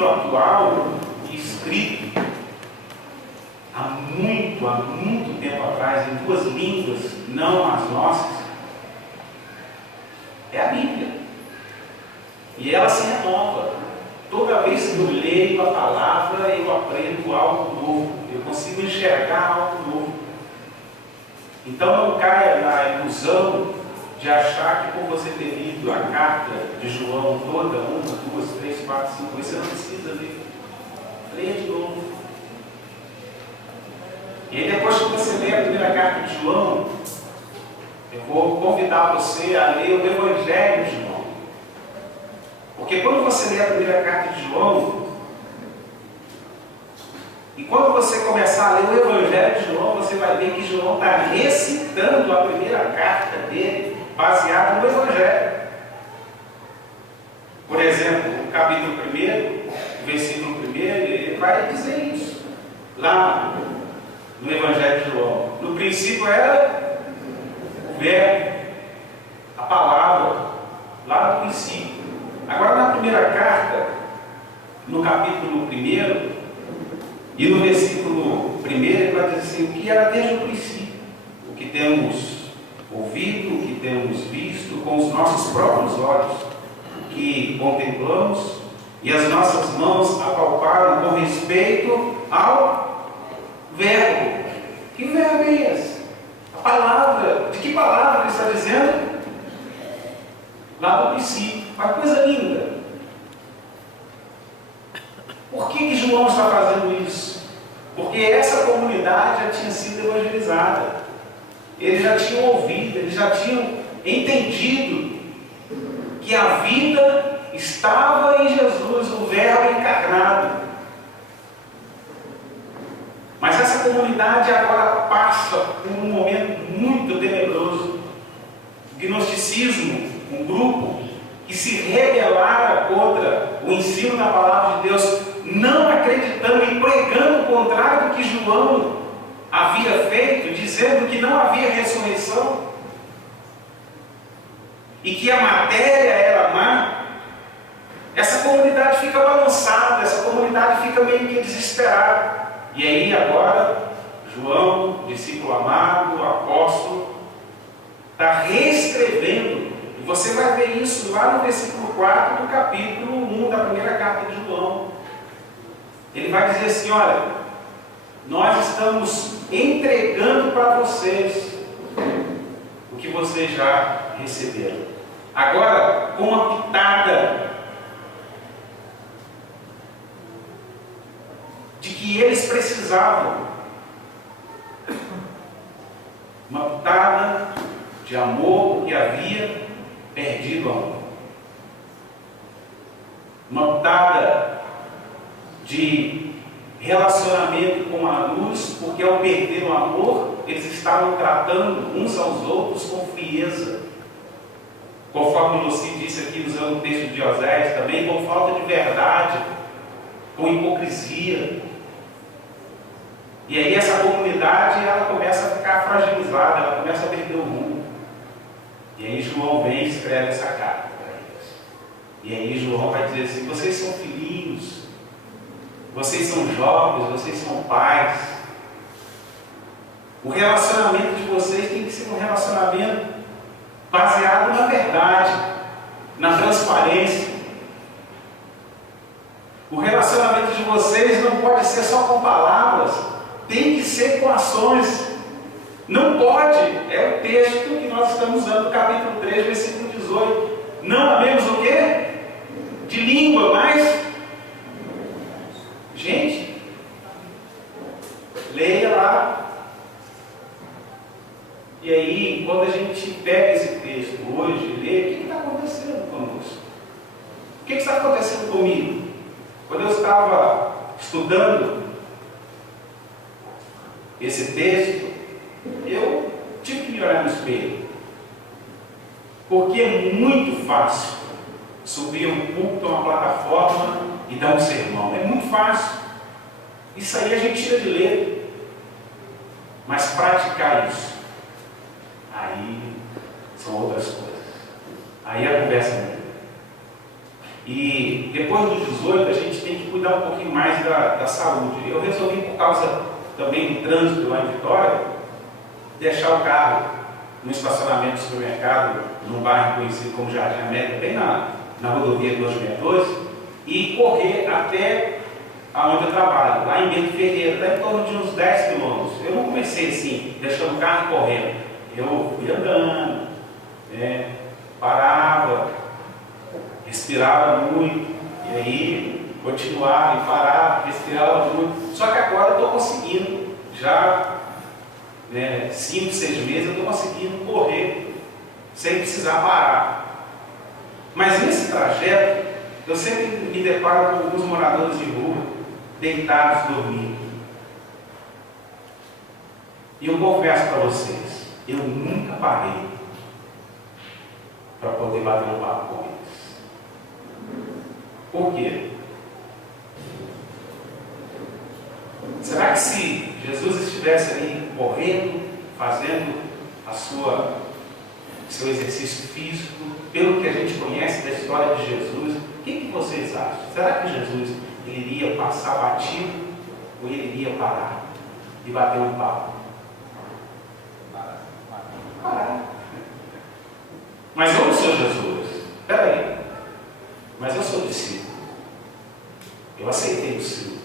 livro atual e escrito há muito tempo atrás, em duas línguas, não as nossas, é a Bíblia. E ela se renova. Toda vez que eu leio a palavra, eu aprendo algo novo. Eu consigo enxergar algo novo. Então não caia na ilusão de achar que por você ter lido a carta de João toda, 1, 2, 3, 4, 5, você não precisa ler. Leia de novo. E aí depois que você lê a primeira carta de João, eu vou convidar você a ler o Evangelho de João. Porque quando você lê a primeira carta de João, e quando você começar a ler o Evangelho de João, você vai ver que João está recitando a primeira carta dele, baseada no Evangelho. Por exemplo, no capítulo 1, versículo 1, ele vai dizer isso. Lá no Evangelho de João. No princípio era o verbo, a palavra, lá no princípio. Agora na primeira carta, no capítulo 1, e no versículo 1, ele vai dizer assim, o que era desde o princípio, o que temos ouvido, o que temos visto com os nossos próprios olhos, o que contemplamos, e as nossas mãos apalparam com respeito ao verbo. Que verbo é esse? A palavra. De que palavra ele está dizendo? Lá do princípio. Uma coisa linda. Por que João está fazendo isso? Porque essa comunidade já tinha sido evangelizada. Eles já tinham ouvido, eles já tinham entendido que a vida estava em Jesus, o Verbo encarnado. Mas essa comunidade agora passa por um momento muito tenebroso. O gnosticismo, um grupo que se rebelara contra o ensino da palavra de Deus, não acreditando e pregando o contrário do que João havia feito, dizendo que não havia ressurreição e que a matéria era má. Essa comunidade fica balançada, essa comunidade fica meio que desesperada. E aí agora, João, discípulo amado, apóstolo, está reescrevendo, e você vai ver isso lá no versículo 4 do capítulo 1 da primeira carta de João. Ele vai dizer assim, olha, nós estamos entregando para vocês o que vocês já receberam. Agora, com uma pitada de que eles precisavam, uma pitada de amor que havia perdido o amor, uma pitada de relacionamento com a luz, porque ao perder o amor, eles estavam tratando uns aos outros com frieza, conforme Luci disse aqui usando o texto de Oséias também, com falta de verdade, com hipocrisia. E aí essa comunidade ela começa a ficar fragilizada, ela começa a perder o rumo. E aí João vem e escreve essa carta para eles. E aí João vai dizer assim, vocês são filhinhos, vocês são jovens, vocês são pais. O relacionamento de vocês tem que ser um relacionamento baseado na verdade, na transparência. O relacionamento de vocês não pode ser só com palavras, tem que ser com ações. Não pode, é o texto que nós estamos usando, capítulo 3, versículo 18. Não amemos o quê? De língua, mas... Gente, leia lá. E aí, quando a gente pega esse texto hoje e lê, o que está acontecendo conosco? O que está acontecendo comigo? Quando eu estava estudando esse texto, eu tive que me olhar no espelho. Porque é muito fácil subir um púlpito, uma plataforma e dar um sermão. É muito fácil. Isso aí a gente tira de ler. Mas praticar isso, aí são outras coisas. Aí a conversa muda. E depois dos 18 a gente tem que cuidar um pouquinho mais da saúde. Eu resolvi, por causa também do trânsito lá em Vitória, deixar o carro no estacionamento do supermercado, num bairro conhecido como Jardim América, bem na rodovia 262, e correr até aonde eu trabalho, lá em Bento Ferreira, dá em torno de uns 10 quilômetros. Eu não comecei assim, deixando o carro correndo. Eu fui andando, parava, respirava muito, e aí continuava e parava, respirava muito. Só que agora eu estou conseguindo, já 5, 6 meses, eu estou conseguindo correr sem precisar parar. Mas nesse trajeto, eu sempre me deparo com alguns moradores de rua, deitados, dormindo. E eu confesso para vocês, eu nunca parei para poder bater um papo com eles. Por quê? Será que se Jesus estivesse ali correndo, fazendo seu exercício físico, pelo que a gente conhece da história de Jesus, o que vocês acham? Será que Jesus ele iria passar batido ou ele iria parar e bater um papo? Parar. Mas eu não sou Jesus. Espera aí. Mas eu sou discípulo. Eu aceitei o Senhor.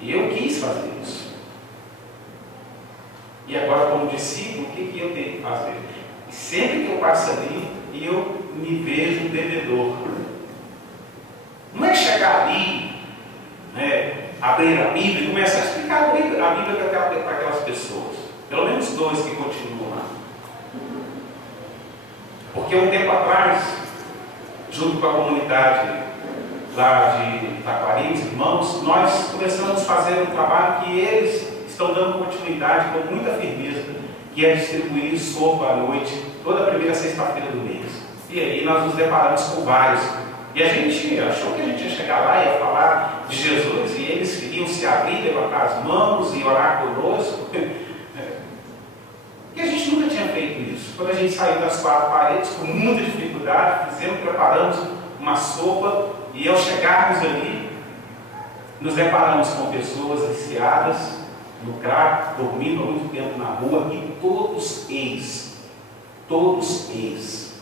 E eu quis fazer isso. E agora, como discípulo, o que eu tenho que fazer? E sempre que eu passo ali, eu me vejo um devedor. Não é chegar ali, abrir a Bíblia e começar a explicar a Bíblia para aquelas pessoas. Pelo menos 2 que continuam lá. Porque um tempo atrás, junto com a comunidade lá de Taquari, os irmãos, nós começamos a fazer um trabalho que eles estão dando continuidade com muita firmeza, que é distribuir sopa à noite, toda a primeira sexta-feira do mês. E aí nós nos deparamos com vários. E a gente achou que a gente ia chegar lá e ia falar de Jesus, e eles queriam se abrir, levantar as mãos e orar conosco. E a gente nunca tinha feito isso. Quando a gente saiu das 4 paredes, com muita dificuldade, preparamos uma sopa, e ao chegarmos ali, nos deparamos com pessoas viciadas no crack, dormindo há muito tempo na rua, e todos ex.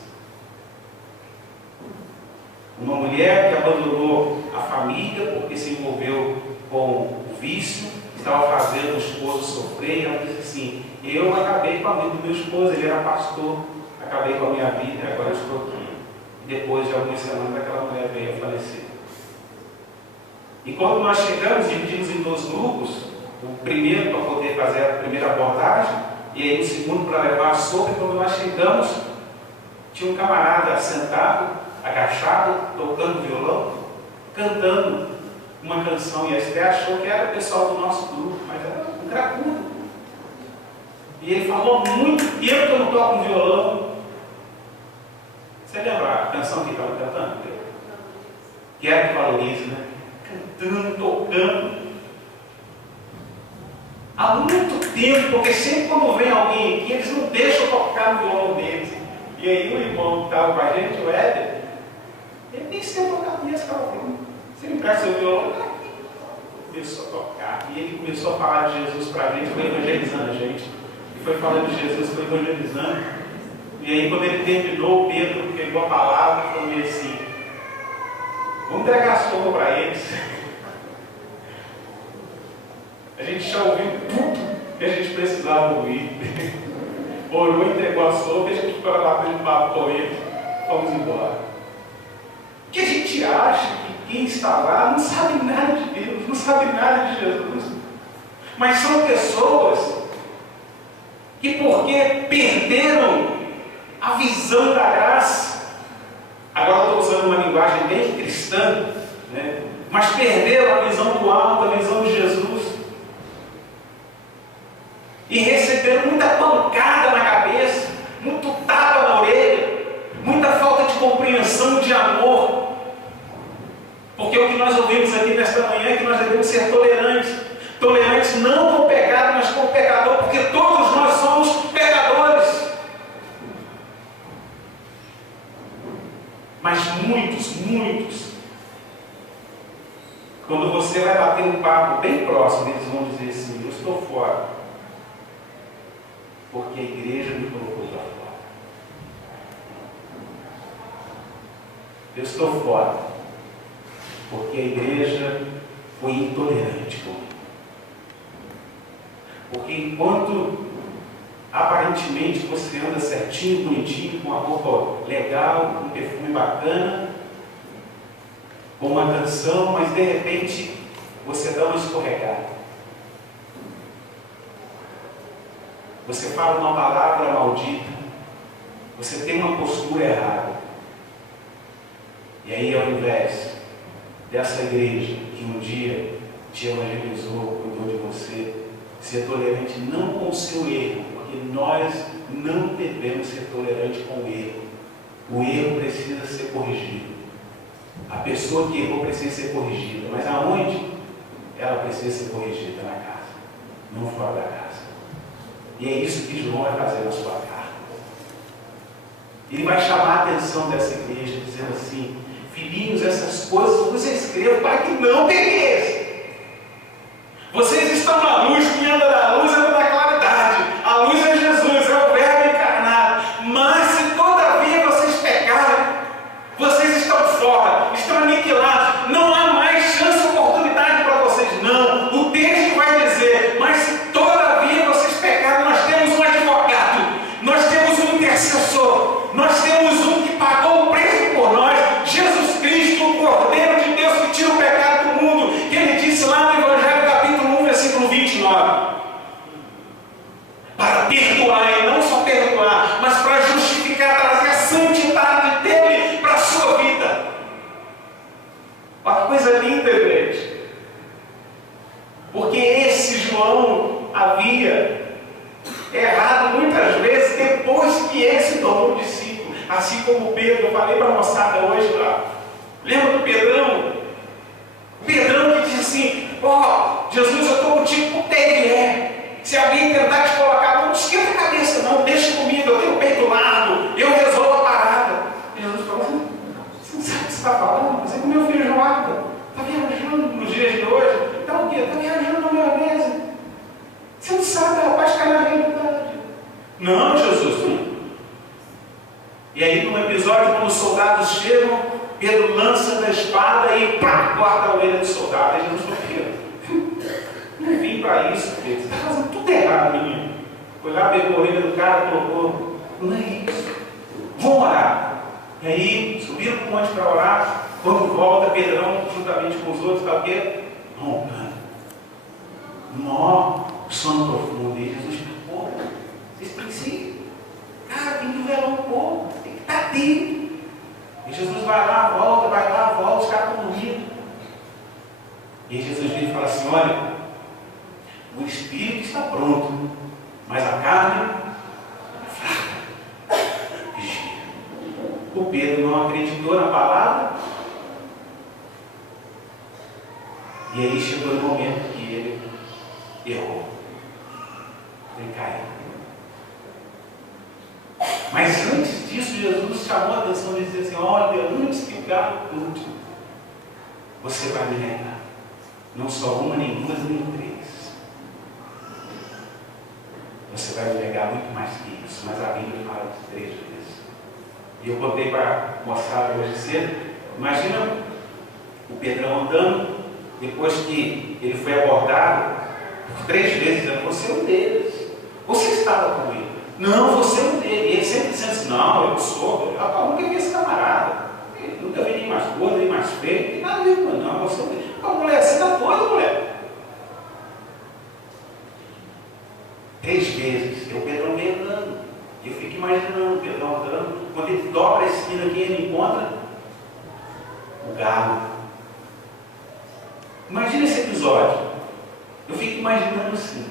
Uma mulher que abandonou a família porque se envolveu com o vício, estava fazendo o esposo sofrer, e ela disse assim: eu acabei com a vida do meu esposo, ele era pastor, acabei com a minha vida e agora estou aqui. E depois de algumas semanas aquela mulher veio a falecer. E quando nós chegamos, dividimos em 2 grupos, o primeiro para poder fazer a primeira abordagem, e aí o segundo para levar a sopa. E quando nós chegamos, tinha um camarada sentado, agachado, tocando violão, cantando uma canção, e a Esté achou que era o pessoal do nosso grupo, mas era um cracudo. E ele falou: muito tempo que eu não toco violão. Você lembra a canção que ele estava cantando? Quero que valorize, né? Cantando, tocando. Há muito tempo, porque sempre quando vem alguém aqui, eles não deixam tocar no violão deles. E aí o irmão que estava com a gente, o Éder, ele nem se deu tocar minhas calças. Você me presta seu violão? Começou a tocar. E ele começou a falar de Jesus para a gente, foi evangelizando a gente. E foi falando de Jesus, foi evangelizando. E aí quando ele terminou, o Pedro pegou a palavra e falou assim: vamos entregar a sopa para eles. A gente já ouviu tudo que a gente precisava ouvir. Orou, entregou a sopa e a gente ficou batendo papo com ele. Fomos embora. Porque a gente acha que quem está lá não sabe nada de Deus, não sabe nada de Jesus. Mas são pessoas que, porque perderam a visão da graça, agora estou usando uma linguagem bem cristã, mas perderam a visão do alto, a visão de Jesus, e receberam muita pancada na cabeça, muito tapa na orelha, muita falta de compreensão, de amor. Porque o que nós ouvimos aqui nesta manhã é que nós devemos ser tolerantes. Tolerantes não com o pecado, mas com o pecador, porque todos nós somos pecadores. muitos. Quando você vai bater um papo bem próximo, eles vão dizer assim: eu estou fora, porque a igreja me colocou para fora. Eu estou fora, porque a igreja foi intolerante comigo. Porque enquanto aparentemente você anda certinho, bonitinho, com uma roupa legal, com um perfume bacana, com uma canção, mas de repente você dá uma escorregada. Você fala uma palavra maldita, você tem uma postura errada. E aí, ao invés dessa igreja que um dia te evangelizou, cuidou de você, ser tolerante não com o seu erro, porque nós não devemos ser tolerantes com o erro. O erro precisa ser corrigido. A pessoa que errou precisa ser corrigida. Mas aonde? Ela precisa ser corrigida na casa, não fora da casa. E é isso que João vai fazer na sua carta. Ele vai chamar a atenção dessa igreja, dizendo assim: filhinhos, essas coisas você escreva para que não pereçam. Vocês estão na luz, quem anda na luz anda na claridade. A luz é Jesus, é o Verbo encarnado. Mas se todavia vocês pecarem, vocês estão fora, estão aniquilados. Não há mais chance, oportunidade para vocês. Não. O texto vai dizer: mas se todavia vocês pecarem, nós temos um advogado, nós temos um intercessor, nós temos um que pagou o preço por nós, Jesus Cristo, o Cordeiro de Deus que tira o pecado do mundo, que ele disse lá no Evangelho capítulo 1, versículo 29. Para perdoar, e não só perdoar, mas para justificar, trazer a santidade dele para a sua vida. Olha que coisa linda, igreja. Porque esse João havia errado muitas vezes depois que ele se tornou discípulo. Assim como Pedro, eu falei para a moçada hoje lá. Lembra do Pedrão? O Pedrão que disse assim: ó, Jesus, eu estou contigo por ter. Se alguém tentar te colocar, não esquenta a cabeça, não, deixa comigo, eu tenho o peito largo, eu resolvo a parada. E Jesus falou assim: você não sabe o que você está falando? Você comeu feijoada, está viajando nos dias de hoje, está o quê? Está viajando na maionese. Você não sabe, rapaz, que é na realidade. Não, Jesus, não. E aí, num episódio, quando os soldados chegam, Pedro lança da espada e pá, corta a orelha do soldado. Aí Jesus falou: Pedro, não vim para isso, Pedro. Você está fazendo tudo errado, menino. Foi lá, pegou a orelha do cara, colocou. Não é isso. Vamos orar. E aí, subiram para o monte para orar. Quando volta, Pedrão, juntamente com os outros, está o quê? Roncando. Nó, sono profundo. E Jesus falou: pô, vocês precisam. Cara, tem que velar um pouco. Tem que estar atento. E Jesus vai lá, volta, os caras estão dormindo. E Jesus vem e fala assim: olha, o espírito está pronto, mas a carne é fraca. Vigia. O Pedro não acreditou na palavra. E aí chegou o momento que ele errou. Ele caiu. Mas antes disso, Jesus chamou a atenção e disse assim: olha, antes que o galo cante, você vai me negar. Não só uma, nem duas, nem três. Você vai me negar muito mais que isso. Mas a Bíblia fala de 3 vezes. E eu contei para a moçada hoje cedo. Imagina o Pedrão andando, depois que ele foi abordado por 3 vezes, dizendo: você é um deles. Você estava com ele. Não, você é um deles. E ele sempre dizendo assim: não, eu não sou. Eu nunca vi esse camarada. Eu nunca vi nem mais gordo, nem mais feio. Não tem nada a ver com ele, não. Você é um deles. A mulher, você está doida, mulher? 3 vezes. E o Pedrão veio andando. E eu fico imaginando o Pedrão andando. Quando ele dobra a esquina aqui, ele encontra o galo. Imagina esse episódio. Eu fico imaginando assim.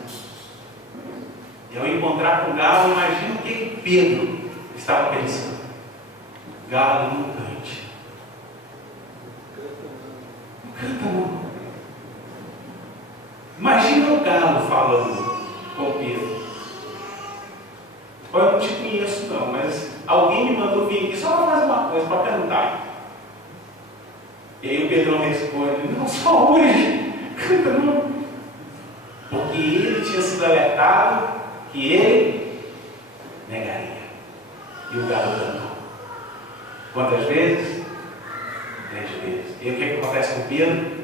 E ao encontrar com o galo, imagina o que Pedro estava pensando. Galo não cante. Não canta não. Imagina o galo falando com Pedro: eu não te conheço não, mas alguém me mandou vir aqui só para fazer uma coisa, para cantar. E aí o Pedrão responde: não só hoje, canta não. Porque ele tinha sido alertado que ele negaria. E o galo cantou. Quantas vezes? 3 vezes. E o que acontece com Pedro?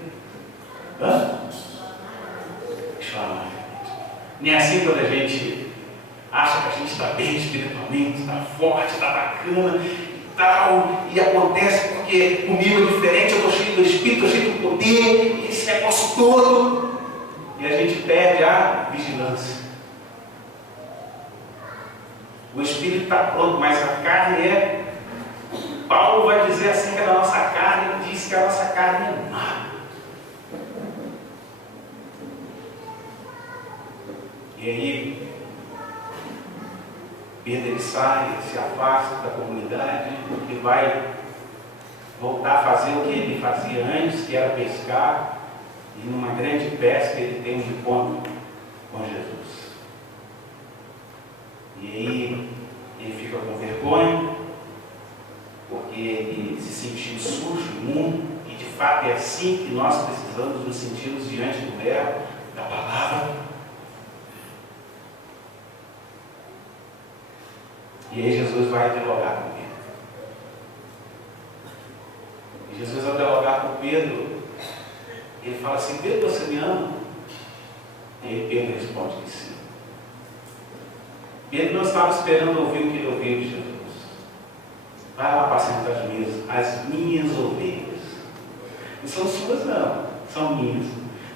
Chora. Nem assim quando a gente acha que a gente está bem espiritualmente, está forte, está bacana e tal, e acontece porque o nível é diferente, eu estou cheio do Espírito, estou cheio do poder, esse negócio todo, e a gente perde a vigilância. O Espírito está pronto, mas a carne é. Paulo vai dizer assim que a nossa carne, ele diz que a nossa carne é má. E aí, Pedro ele sai, ele se afasta da comunidade, e vai voltar a fazer o que ele fazia antes, que era pescar, e numa grande pesca ele tem um encontro com Jesus. E aí ele fica com vergonha, porque ele se sentiu sujo, imundo, e de fato é assim que nós precisamos nos sentirmos diante do verbo, da palavra. E aí Jesus vai dialogar com Pedro. E Jesus, ao dialogar com Pedro, ele fala assim: Pedro, você me ama? E aí Pedro responde que sim. Pedro não estava esperando ouvir o que ele ouviu de Jesus. Vai lá apacentar as minhas ovelhas. Não são suas não, são minhas.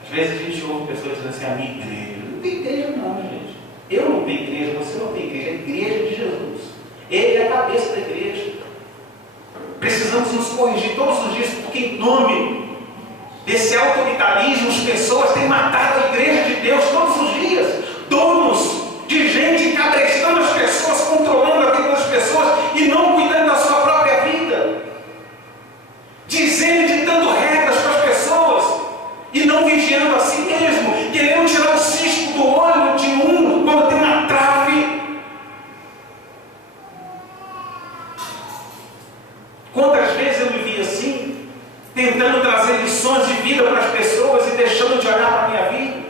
Às vezes a gente ouve pessoas dizendo assim: a minha igreja. Não tem igreja não, gente. Eu não tenho igreja, você não tem igreja. É a igreja de Jesus. Ele é a cabeça da igreja. Precisamos nos corrigir todos os dias, porque em nome desse autoritarismo as pessoas têm matado a igreja de Deus todos os dias. Donos de gente cabrestando as pessoas, controlando a vida das pessoas e não cuidando da sua própria vida. Dizendo e ditando regras para as pessoas e não vigiando a si mesmo, querendo tirar o cisco do olho de um quando tem uma trave. Quantas vezes eu me vi assim, tentando trazer lições de vida para as pessoas e deixando de olhar para a minha vida?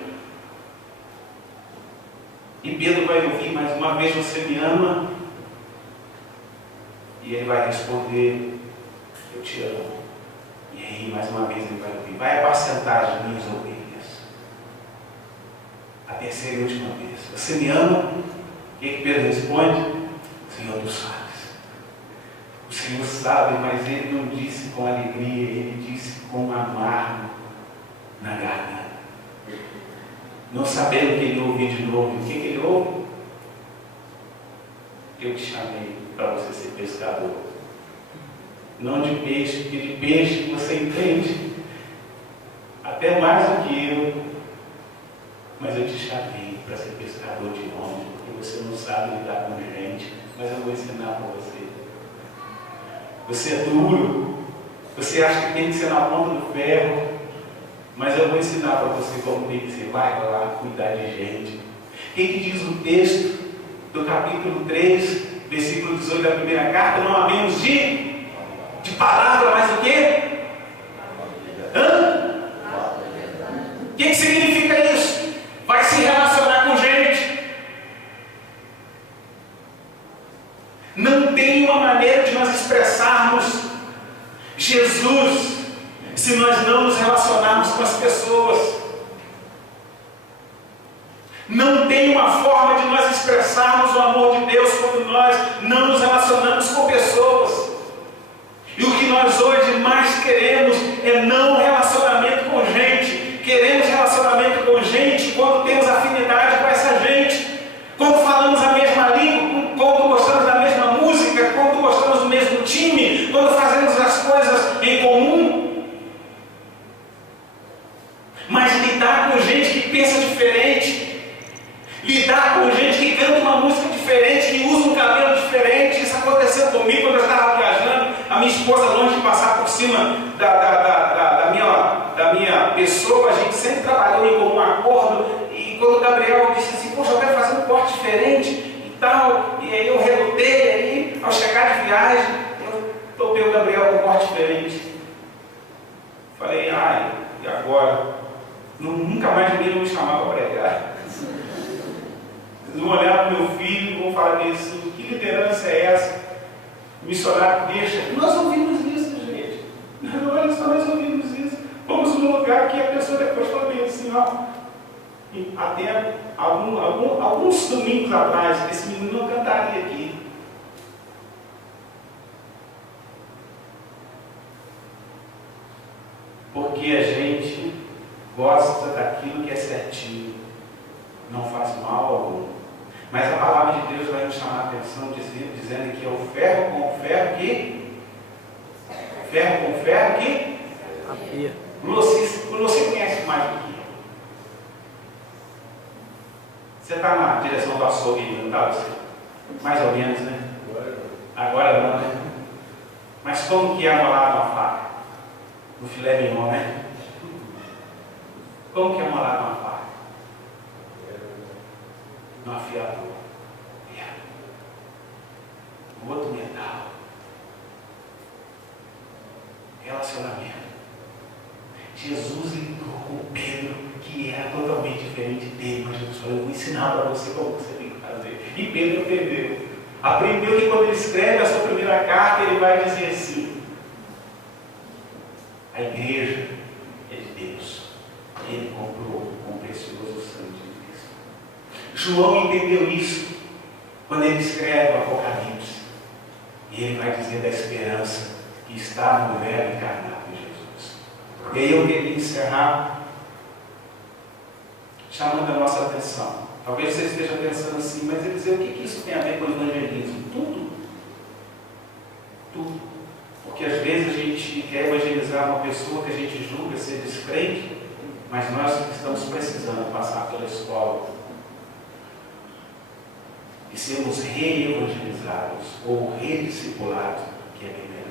E Pedro vai ouvir mais uma vez: você me ama? E ele vai responder: eu te amo. E aí mais uma vez ele vai ouvir: vai apacentar as minhas ovelhas. A terceira e última vez: você me ama? O que Pedro responde? Senhor, tu sabes. O Senhor sabe, mas ele não disse com alegria, ele disse com amargo na garganta. Não sabendo que ele ouviu de novo. O que ele ouve? Eu te chamei para você ser pescador. Não de peixe, porque de peixe você entende até mais do que eu. Mas eu te chamei para ser pescador de homens, porque você não sabe lidar com gente, mas eu vou ensinar para você. Você é duro, você acha que tem que ser na ponta do ferro, mas eu vou ensinar para você como tem que ser. Vai lá cuidar de gente. O que diz o texto do capítulo 3, versículo 18 da primeira carta? Não amemos de palavra, mas o quê? O que significa isso? Vai se relacionar com gente. Não tem uma maneira de nós expressarmos Jesus se nós não nos relacionarmos com as pessoas. Não tem uma forma de nós expressarmos o amor de Deus quando nós não nos relacionamos com pessoas. E o que nós hoje mais queremos é não relacionamento com gente. Queremos relacionamento com gente quando temos afinidade com essa gente, quando falamos a mesma língua, quando gostamos da mesma música, quando gostamos do mesmo time, quando fazemos as coisas em comum. Mas lidar com gente que pensa diferente, lidar com gente que canta uma música diferente, que usa um cabelo diferente. Isso aconteceu comigo quando eu estava viajando. A minha esposa, longe de passar por cima da minha pessoa, a gente sempre trabalhou em comum acordo. E quando o Gabriel disse assim: poxa, eu quero fazer um corte diferente e tal, e aí eu relutei, aí ao chegar de viagem, eu topei o Gabriel com um corte diferente. agora. Nunca mais ninguém vai me chamar para pregar. Vocês vão olhar para o meu filho e vão falar isso. Que liderança é essa? O missionário deixa. Nós ouvimos isso, gente. Olha só, nós ouvimos isso. Vamos num lugar que a pessoa depois fala bem assim, ó. Até alguns domingos atrás, esse menino não cantaria aqui. Porque a gente gosta daquilo que é certinho, não faz mal algum. Mas a palavra de Deus vai nos chamar a atenção, dizendo que é o ferro com o ferro que... Ferro com o ferro que... O Luci conhece mais do que eu. Você está na direção do açougue, não está você? Mais ou menos, né? Agora não, né? Mas como que é amolar uma faca? No filé mignon, né? Como que é amolar uma faca? No afiador. No outro metal. Relacionamento. Jesus lidou com Pedro, que era totalmente diferente dele, mas Jesus falou: eu vou ensinar para você como você tem que fazer. E Pedro aprendeu. Aprendeu que quando ele escreve a sua primeira carta, ele vai dizer assim: a igreja é de Deus. Ele comprou com o precioso sangue de Cristo. João entendeu isso quando ele escreve o Apocalipse. E ele vai dizer da esperança que está no Verbo encarnado em Jesus. E aí eu queria encerrar chamando a nossa atenção. Talvez você esteja pensando assim, mas ele dizer, o que isso tem a ver com o evangelismo? Tudo. Tudo. Porque às vezes a gente quer evangelizar uma pessoa que a gente julga ser descrente, mas nós estamos precisando passar pela escola e sermos reevangelizados ou rediscipulados, que é bem melhor.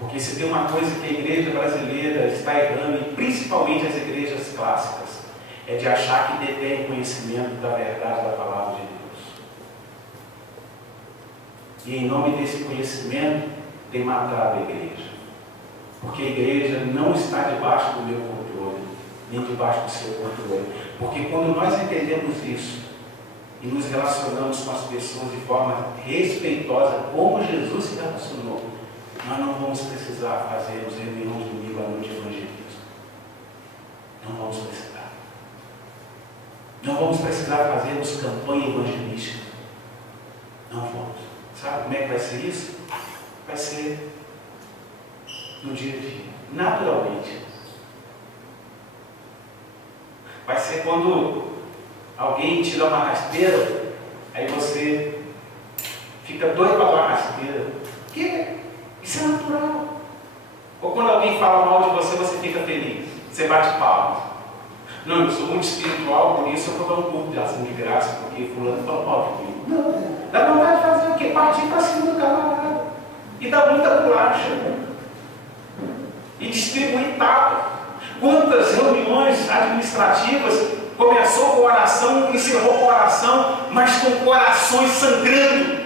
Porque se tem uma coisa que a igreja brasileira está errando, e principalmente as igrejas clássicas, é de achar que detém conhecimento da verdade da palavra de Deus. E em nome desse conhecimento, tem matado a igreja. Porque a igreja não está debaixo do meu controle, nem debaixo do seu controle. Porque quando nós entendemos isso, e nos relacionamos com as pessoas de forma respeitosa, como Jesus se relacionou, nós não vamos precisar fazer os reuniões de domingo à noite de evangelismo. Não vamos precisar. Não vamos precisar fazermos campanha evangelística. Não vamos. Sabe como é que vai ser isso? Vai ser no dia a dia, naturalmente. Vai ser quando alguém te dá uma rasteira, aí você fica doido para dar uma rasteira. Por quê? Isso é natural. Ou quando alguém fala mal de você, você fica feliz. Você bate palmas. Não, eu sou muito espiritual, por isso eu vou dar um culto de ação de graça, porque fulano fala mal de mim. Não. Dá vontade de fazer o quê? Partir para cima do camarada. E dar muita bolacha. E distribuir tapa. Quantas reuniões administrativas começou com oração, encerrou com oração, mas com corações sangrando.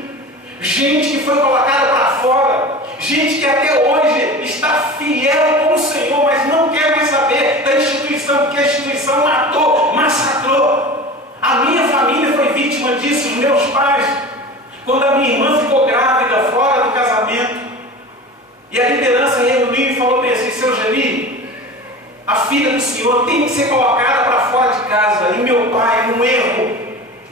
Gente que foi colocada para fora. Gente que até hoje está fiel com o Senhor, mas não quer mais saber da instituição, porque a instituição matou, massacrou. A minha família foi vítima disso, os meus pais. Quando a minha irmã ficou grávida, fora do casamento, e a liderança reuniu e falou bem assim: seu Geni, a filha do senhor tem que ser colocada para fora de casa. E meu pai, num erro,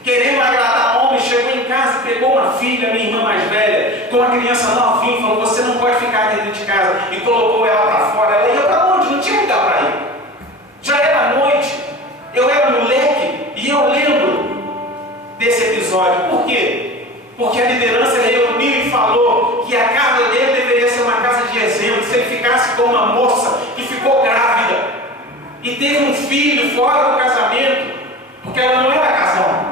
querendo agradar a homem, chegou em casa e pegou uma filha, minha irmã mais velha, com uma criança novinha, falou: você não pode ficar dentro de casa, e colocou ela para fora. Ela ia para onde? Não tinha lugar para ir. Já era noite, eu era moleque, e eu lembro desse episódio. Por quê? Porque a liderança reuniu e falou que a casa dele deveria ser uma casa de exemplo. Se ele ficasse com uma moça que ficou grávida e teve um filho fora do casamento, porque ela não era casada,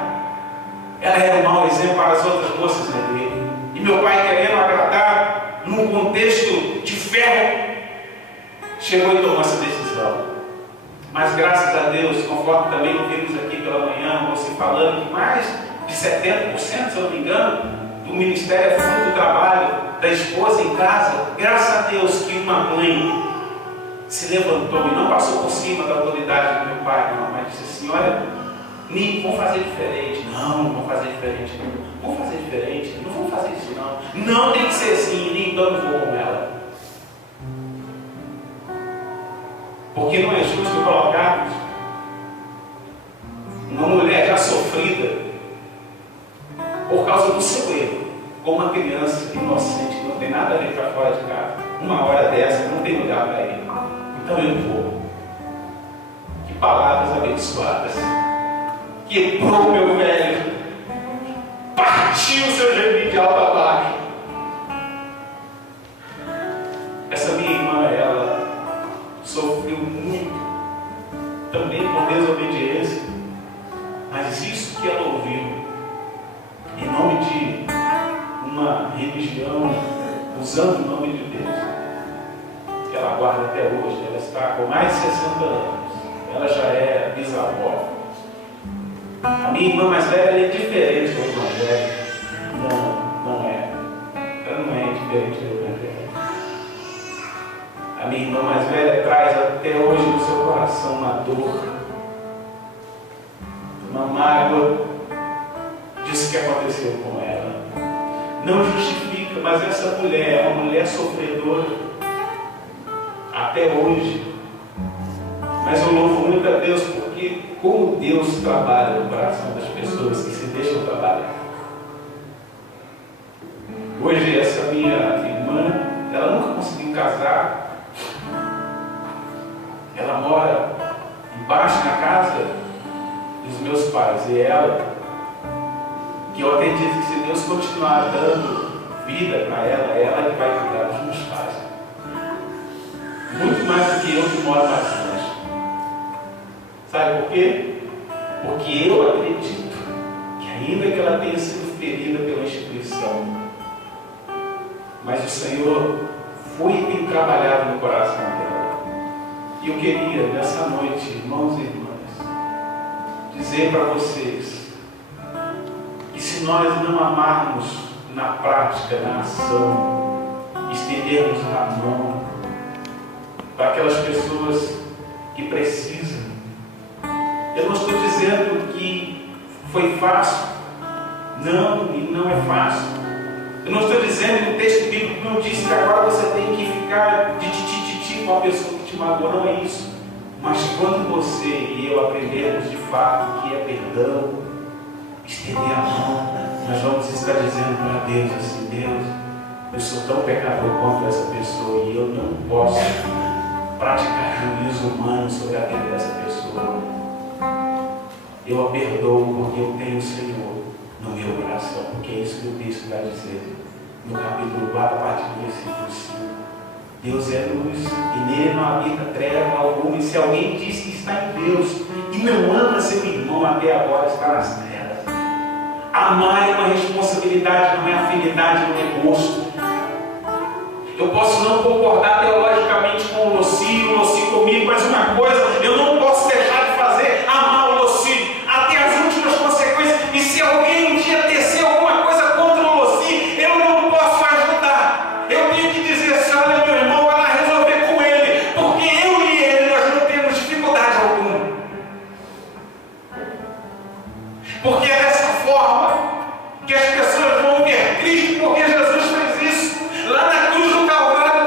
ela era um mau exemplo para as outras moças da igreja. E meu pai, querendo agradar, num contexto de ferro, chegou e tomou essa decisão. Mas graças a Deus, conforme também ouvimos aqui pela manhã, você falando que mais de 70%, se eu não me engano, do ministério é fruto do trabalho da esposa em casa, graças a Deus que uma mãe se levantou e não passou por cima da autoridade do meu pai, não, mas disse assim: olha, nem vamos fazer diferente. Não, não vamos fazer diferente. Não vamos fazer diferente. Não vamos fazer isso não. Não tem que ser assim, nem então eu vou com ela. Porque não é justo colocarmos uma mulher já sofrida por causa do seu erro, como uma criança inocente que não tem nada a ver para fora de casa. Uma hora dessa não tem lugar para ele. Então eu vou. Que palavras abençoadas. Quebrou meu velho. Partiu o seu gemido de alto a baixo. Essa minha irmã, ela sofreu muito também por desobediência. Mas isso que ela ouviu, em nome de uma religião, usando o nome de Deus, ela guarda até hoje. Ela está com mais de 60 anos. Ela já é bisavó. A minha irmã mais velha é diferente do Evangelho. Não é. Ela não é diferente do Evangelho. A minha irmã mais velha traz até hoje no seu coração uma dor, uma mágoa disso que aconteceu com ela. Não justifica, mas essa mulher é uma mulher sofredora até hoje. Mas eu louvo muito a Deus, porque como Deus trabalha no coração das pessoas que se deixam trabalhar. Hoje essa minha irmã, ela nunca conseguiu casar. Ela mora embaixo na casa dos meus pais. E ela, que eu acredito que se Deus continuar dando vida para ela, ela que vai cuidar dos meus pais. Muito mais do que eu que moro mais longe. Sabe por quê? Porque eu acredito que ainda que ela tenha sido ferida pela instituição, mas o Senhor foi e tem trabalhado no coração dela. E eu queria, nessa noite, irmãos e irmãs, dizer para vocês que se nós não amarmos na prática, na ação, estendermos a mão para aquelas pessoas que precisam. Eu não estou dizendo que foi fácil. Não, e não é fácil. Eu não estou dizendo que o texto bíblico não diz que agora você tem que ficar de titi com a pessoa que te magoou. Não é isso. Mas quando você e eu aprendermos de fato o que é perdão, estender a mão, nós vamos estar dizendo para Deus assim: Deus, eu sou tão pecador quanto essa pessoa e eu não posso praticar juízo humano sobre a vida dessa pessoa. Eu a perdoo porque eu tenho o Senhor no meu coração, porque é isso que o texto vai dizer no capítulo 4, a partir do versículo 5. Deus é luz e nele não habita treva alguma, e se alguém diz que está em Deus e não ama seu irmão, até agora está nas trevas. Amar é uma responsabilidade, não é afinidade, não é gosto. Eu posso não concordar teologicamente com o Loci comigo, mas uma coisa eu não posso deixar de fazer: amar o Loci até as últimas consequências. E se alguém um dia tecer alguma coisa contra o Loci, eu não posso ajudar. Eu tenho que dizer assim: olha, meu irmão, vai lá resolver com ele, porque eu e ele, nós não temos dificuldade alguma. Porque é dessa forma que as pessoas vão ver Cristo, porque Jesus fez isso lá na cruz do Calvário.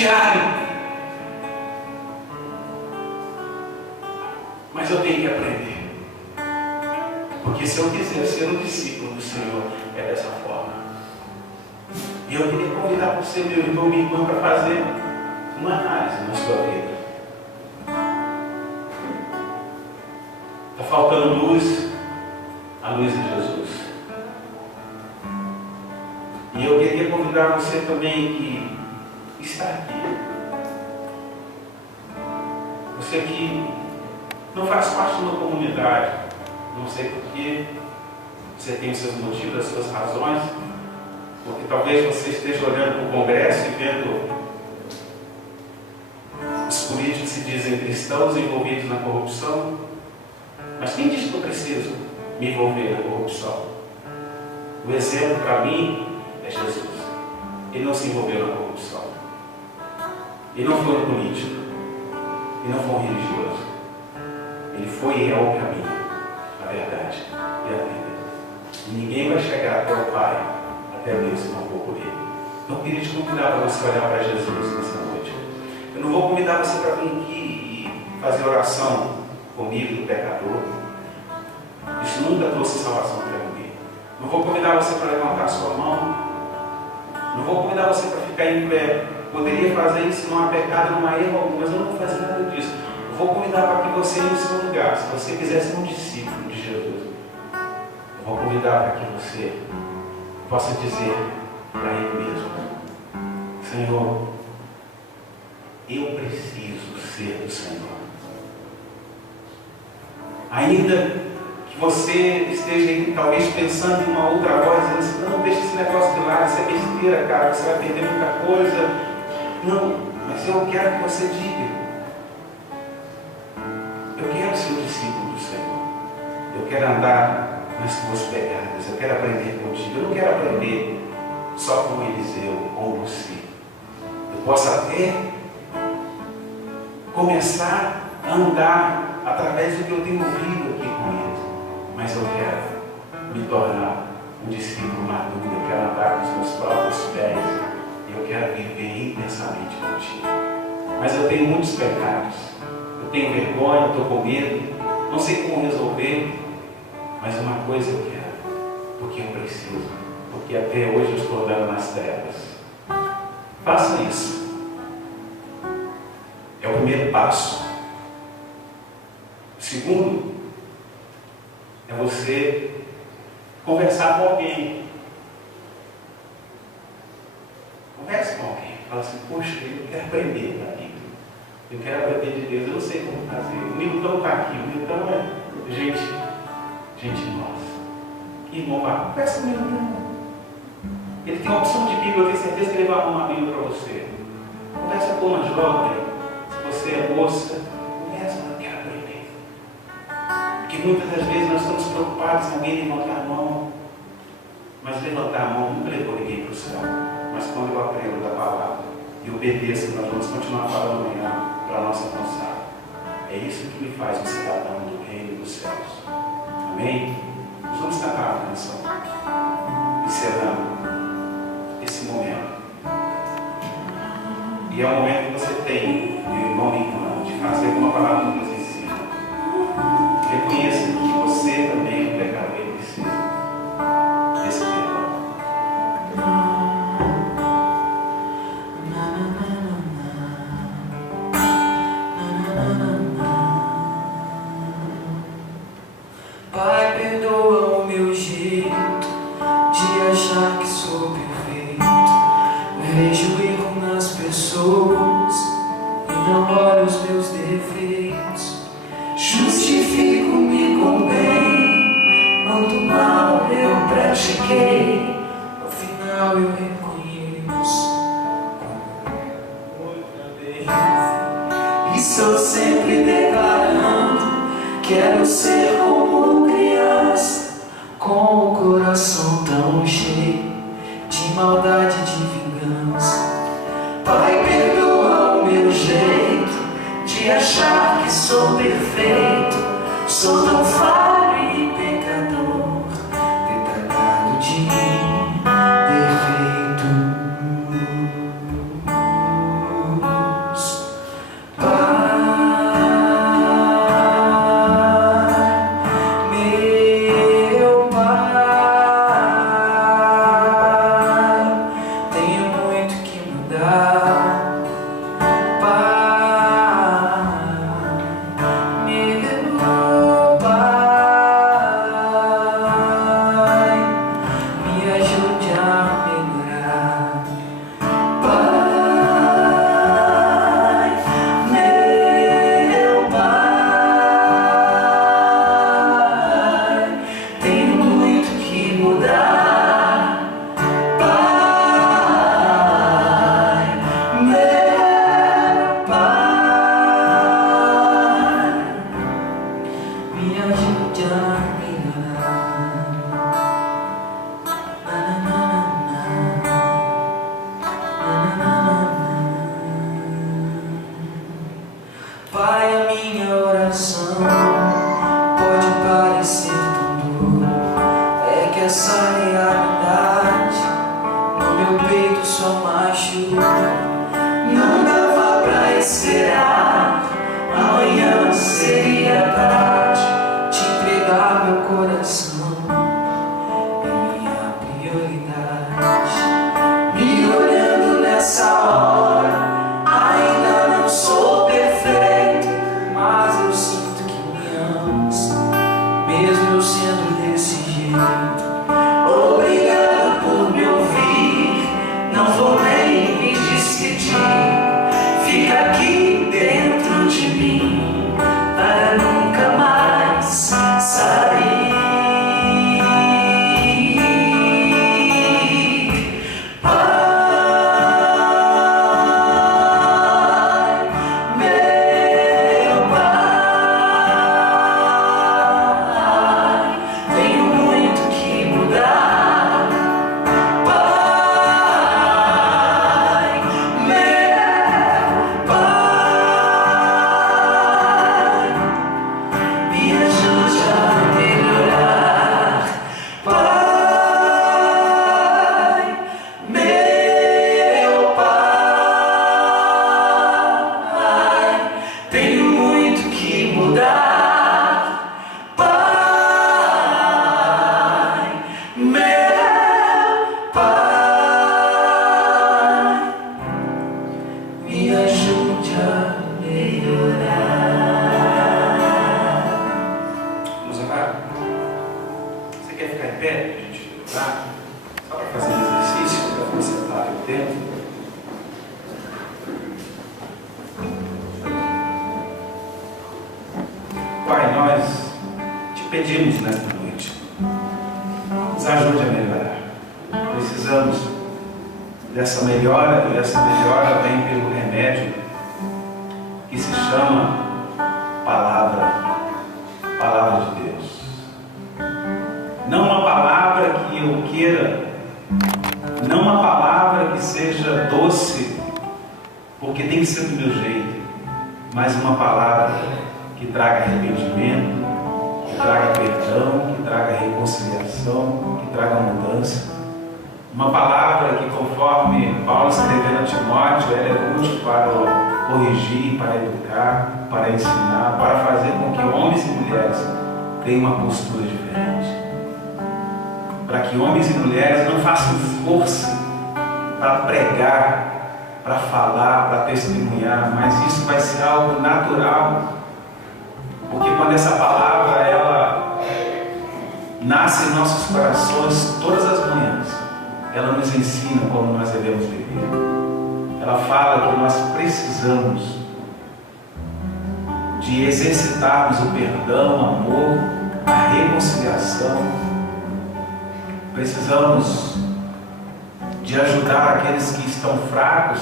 diário. Mas eu tenho que aprender. Porque se eu quiser ser um discípulo do Senhor, é dessa forma. E eu queria convidar você, meu irmão, minha irmã, para fazer uma análise na sua vida. Está faltando luz, a luz de Jesus. E eu queria convidar você também que está aqui. Você que não faz parte de uma comunidade, não sei porquê, você tem os seus motivos, as suas razões, porque talvez você esteja olhando para o Congresso e vendo os políticos que se dizem cristãos envolvidos na corrupção. Mas quem diz que eu preciso me envolver na corrupção? O exemplo para mim é Jesus. Ele não se envolveu na corrupção. Ele não foi um político. Ele não foi um religioso. Ele foi e é o caminho, a verdade e a vida. E ninguém vai chegar até o Pai, até mesmo se não for por Ele. Então eu queria te convidar para você olhar para Jesus nessa noite. Eu não vou convidar você para vir aqui e fazer oração comigo do pecador. Isso nunca trouxe salvação para ninguém. Não vou convidar você para levantar a sua mão. Não vou convidar você para ficar em pé. Poderia fazer isso, não há pecado, não há erro algum, mas eu não vou fazer nada disso. Eu vou convidar para que você, no seu lugar, se você quiser ser um discípulo de Jesus, eu vou convidar para que você possa dizer para Ele mesmo: Senhor, eu preciso ser do Senhor. Ainda que você esteja aí, talvez pensando em uma outra voz, dizendo assim: não, deixa esse negócio de lado, isso é besteira, cara, você vai perder muita coisa. Não, mas eu quero que você diga: eu quero ser um discípulo do Senhor. Eu quero andar nas tuas pegadas. Eu quero aprender contigo. Eu não quero aprender só com Eliseu ou você. Eu posso até começar a andar através do que eu tenho ouvido aqui com eles. Mas eu quero me tornar um discípulo maduro. Eu quero andar com os meus próprios pés. Eu quero viver intensamente contigo. Mas eu tenho muitos pecados. Eu tenho vergonha, estou com medo. Não sei como resolver. Mas uma coisa eu quero. Porque eu preciso. Porque até hoje eu estou andando nas trevas. Faça isso. É o primeiro passo. O segundo é você conversar com alguém. Converse com alguém. Fala assim: poxa, eu quero aprender da Bíblia. Eu quero aprender de Deus. Eu não sei como fazer. O Milton está aqui. O Milton é gente nossa. Irmão, vá. Conversa com o Milton. Ele tem uma opção de Bíblia. Eu tenho certeza que ele vai arrumar a Bíblia para você. Conversa com uma jovem. Se você é moça, conversa, eu quero aprender. Porque muitas das vezes nós estamos preocupados em alguém levantar a mão. Mas levantar a mão nunca levou ninguém para o céu. Mas quando eu aprendo da palavra e obedeço, nós vamos continuar falando amanhã para a nossa moçada. É isso que me faz um cidadão do reino dos céus. Amém? Nós vamos cantar uma canção, encerrando esse momento. E é o momento que você tem, meu irmão e irmã, de fazer como a palavra nos ensina. Reconheça que você também é um pecador e precisa desse perdão. Pai, perdoa o meu jeito de achar que sou perfeito. Vejo erro nas pessoas e não olho os meus defeitos. Justifico-me com bem quanto mal eu pratiquei. No final eu reconheço outra vez. E estou sempre declarando: quero ser como criança, com o coração tão cheio de maldade e de vingança. Pai, perdoa o meu jeito de achar que sou perfeito. Sou tão falho e pecador, detalhado de defeito. melhorar. Pai, meu Pai, me ajude a melhorar. Pai, meu Pai, tenho muito que mudar. Pai, meu Pai, me ajude a melhorar. Pai, a minha oração pode parecer tão dura, é que essa realidade no meu peito só machuca. Não dava pra esperar, amanhã seria tarde, te entregar meu coração, é minha prioridade. Me olhando nessa hora, ainda não sou perfeito, mas eu sinto que me amas, mesmo eu sendo desse jeito. Obrigado por me ouvir, não vou nem me despedir. Fica aqui dentro de mim, para nunca mais sair. Pai, meu Pai, tenho muito que mudar. Pai, meu Pai, me ajude a melhorar. Pai, meu Pai, tenho muito que mudar. Pai, meu Pai, me ajude a melhorar. Vamos orar? Você quer ficar em pé? A gente orar? Só para fazer um exercício, para concentrar o tempo. Pai, nós te pedimos nesta noite, nos ajude a melhorar. Precisamos dessa melhora, e essa melhora vem pelo remédio que se chama palavra de Deus. Não uma palavra que eu queira, não uma palavra que seja doce, porque tem que ser do meu jeito, mas uma palavra que traga arrependimento, que traga perdão, que traga reconciliação, que traga mudança. Uma palavra que, conforme Paulo escreveu a Timóteo, ela é útil para corrigir, para educar, para ensinar, para fazer com que homens e mulheres tenham uma postura diferente. Para que homens e mulheres não façam força para pregar, para falar, para testemunhar, mas isso vai ser algo natural. Porque quando essa palavra ela nasce em nossos corações todas as manhãs, ela nos ensina como nós devemos viver. Ela fala que nós precisamos de exercitarmos o perdão, o amor, a reconciliação. Precisamos de ajudar aqueles que estão fracos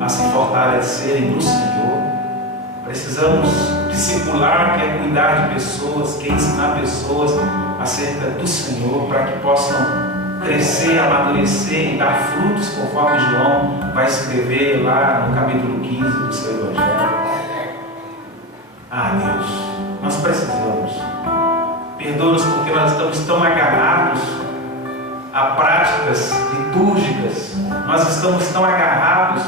a se fortalecerem no Senhor. Precisamos discipular, que é cuidar de pessoas, que é ensinar pessoas acerca do Senhor, para que possam crescer, amadurecer e dar frutos, conforme João vai escrever lá no capítulo 15 do seu Evangelho. Ah, Deus, nós precisamos. Perdoa-nos porque nós estamos tão agarrados a práticas litúrgicas, nós estamos tão agarrados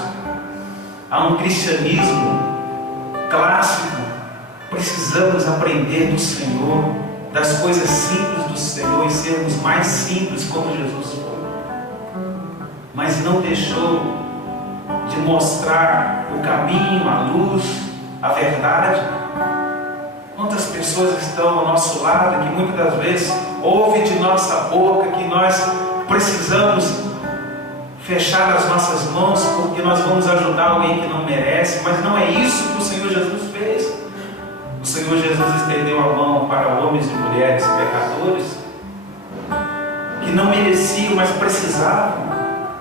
a um cristianismo clássico. Precisamos aprender do Senhor, das coisas simples do Senhor, e sermos mais simples como Jesus foi. Mas não deixou mostrar o caminho, a luz, a verdade. Quantas pessoas estão ao nosso lado que muitas das vezes ouvem de nossa boca que nós precisamos fechar as nossas mãos porque nós vamos ajudar alguém que não merece, mas não é isso que o Senhor Jesus fez. O Senhor Jesus estendeu a mão para homens e mulheres pecadores que não mereciam, mas precisavam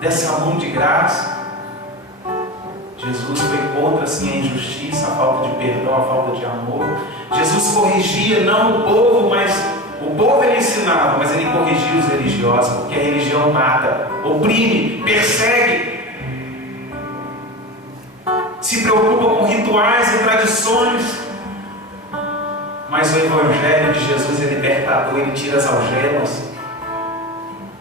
dessa mão de graça. Jesus foi contra assim, a injustiça, a falta de perdão, a falta de amor. Jesus corrigia não o povo, mas o povo ele ensinava, mas ele corrigia os religiosos, porque a religião mata, oprime, persegue, se preocupa com rituais e tradições. Mas o Evangelho de Jesus é libertador, ele tira as algemas,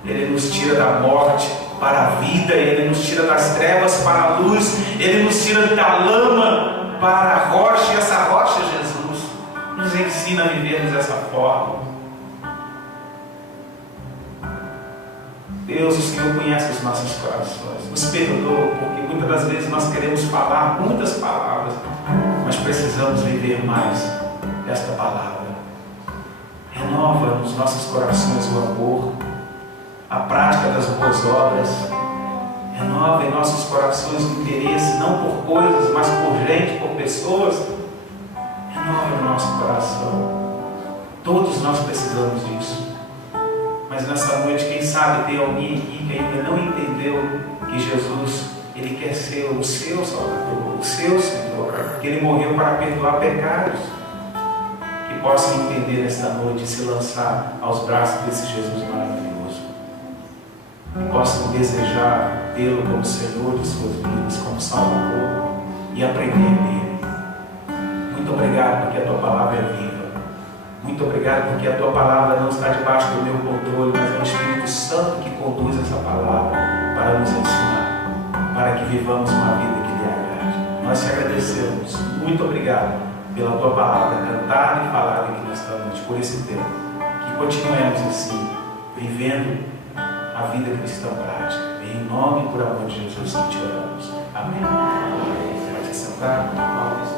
ele nos tira da morte para a vida, ele nos tira das trevas para a luz, ele nos tira da lama para a rocha, e essa rocha, Jesus, nos ensina a vivermos dessa forma. Deus, o Senhor conhece os nossos corações, nos perdoa, porque muitas das vezes nós queremos falar muitas palavras, mas precisamos viver mais esta palavra. Renova nos nossos corações o amor, a prática das boas obras. Renova em nossos corações o interesse, não por coisas, mas por gente, por pessoas. Renova o nosso coração. Todos nós precisamos disso. Mas nessa noite, quem sabe tem alguém aqui que ainda não entendeu que Jesus, Ele quer ser o seu Salvador, o seu Senhor, que Ele morreu para perdoar pecados. Que possam entender nesta noite e se lançar aos braços desse Jesus maravilhoso. Que possam desejar tê-lo como Senhor de suas vidas, como Salvador, e aprender dele. Muito obrigado porque a tua palavra é viva. Muito obrigado porque a tua palavra não está debaixo do meu controle, mas é o Espírito Santo que conduz essa palavra para nos ensinar, para que vivamos uma vida que lhe agrade. Nós te agradecemos. Muito obrigado pela tua palavra cantada e falada aqui nesta noite, por esse tempo. Que continuemos assim, vivendo a vida cristã prática. Em nome e por amor de Jesus que te oramos. Amém. Pode sentar.